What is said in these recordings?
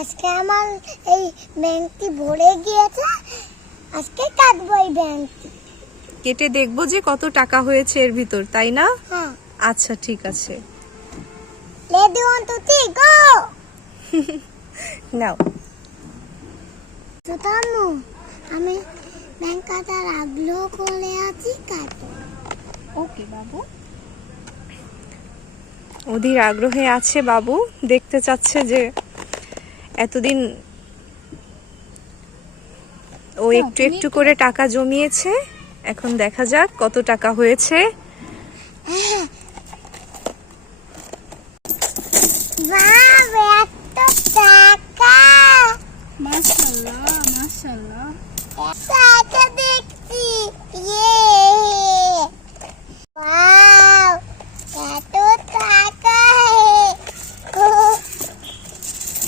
আজকে আমার এই ব্যাংকটি ভরে গিয়েছে, আজকে কাটবো এই ব্যাংকটি। কেটে দেখবো যে কত টাকা হয়েছে এর ভিতর, তাই না? হ্যাঁ। আচ্ছা ঠিক আছে, রেডি 1 2 3 গো। নাও। তো তামু আমি ব্যাংক কাটার আগ্রহ করে আছি, কাটো। ওকে বাবু। অধীর আগ্রহে আছে বাবু, দেখতে চাচ্ছে যে এতদিন ও একটু একটু করে টাকা জমিয়েছে, এখন দেখা যাক কত টাকা হয়েছে। বাবা এত টাকা, মাশাআল্লাহ মাশাআল্লাহ। টাকা দেখছি, ইয়ে ওয়াও এত টাকা।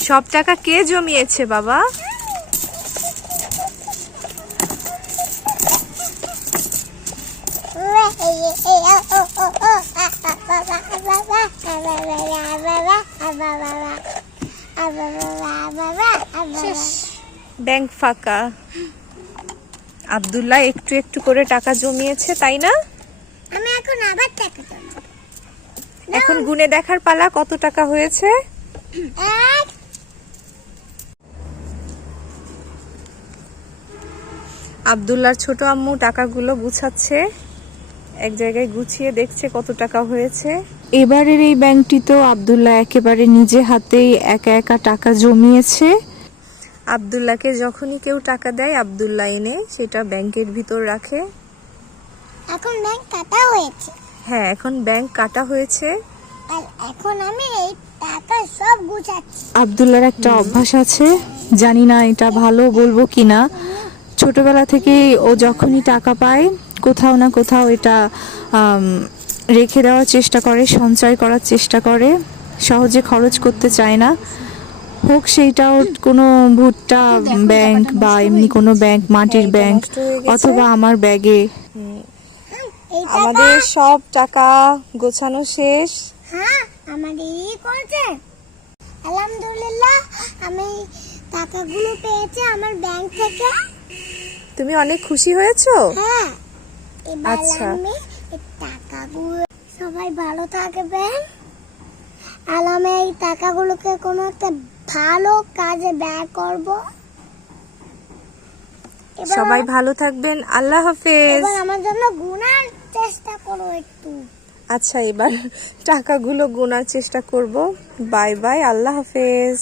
সব টাকা কে জমিয়েছে বাবা? ব্যাংক ফাঁকা। আব্দুল্লাহ একটু একটু করে টাকা জমিয়েছে, তাই না? আমি এখন আবার টাকা জমাবো। এখন গুনে দেখার পালা, কত টাকা হয়েছে। এক, আব্দুল্লাহর ছোট আম্মু টাকাগুলো গুছাচ্ছে, এক জায়গায় গুছিয়ে দেখছে কত টাকা হয়েছে। এবারের এই ব্যাংকটিতেও আব্দুল্লাহ একেবারে নিজে হাতেই একা একা টাকা জমিয়েছে। আব্দুল্লাহকে যখনই কেউ টাকা দেয়, আব্দুল্লাহ এনে সেটা ব্যাংকের ভিতর রাখে। এখন ব্যাংক কাটা হয়েছে। হ্যাঁ, এখন ব্যাংক কাটা হয়েছে। আর এখন আমি এই টাকা সব গুছাচ্ছি। আব্দুল্লাহর একটা অভ্যাস আছে, জানি না এটা ভালো বলবো কিনা। ছোটবেলা থেকেই ও যখনই টাকা পায় কোথাও না কোথাও এটা রেখে দেওয়ার চেষ্টা করে, সঞ্চয় করার চেষ্টা করে, সহজে খরচ করতে চায় না। হোক সেইটা ওর কোনো ভুট্টা ব্যাংক বা এমনি কোনো ব্যাংক, মাটির ব্যাংক, অথবা আমার ব্যাগে। এই আমাদের সব টাকা গোছানো শেষ। হ্যাঁ আমার দিদি করেছে, আলহামদুলিল্লাহ। আমি টাকাগুলো পেয়েছি আমার ব্যাংক থেকে। তুমি অনেক খুশি হয়েছো? হ্যাঁ, এবার আচ্ছা। আমি এই টাকাগুলো, সবাই ভালো থাকবেন। আর আমি এই টাকাগুলোকে কোনো একটা ভালো কাজে ব্যয় করব। সবাই ভালো থাকবেন, আল্লাহ হাফেজ। এবার আমার জন্য গুনার চেষ্টা করো একটু। আচ্ছা, এবার টাকাগুলো গোনার চেষ্টা করব। বাই বাই, আল্লাহ হাফেজ।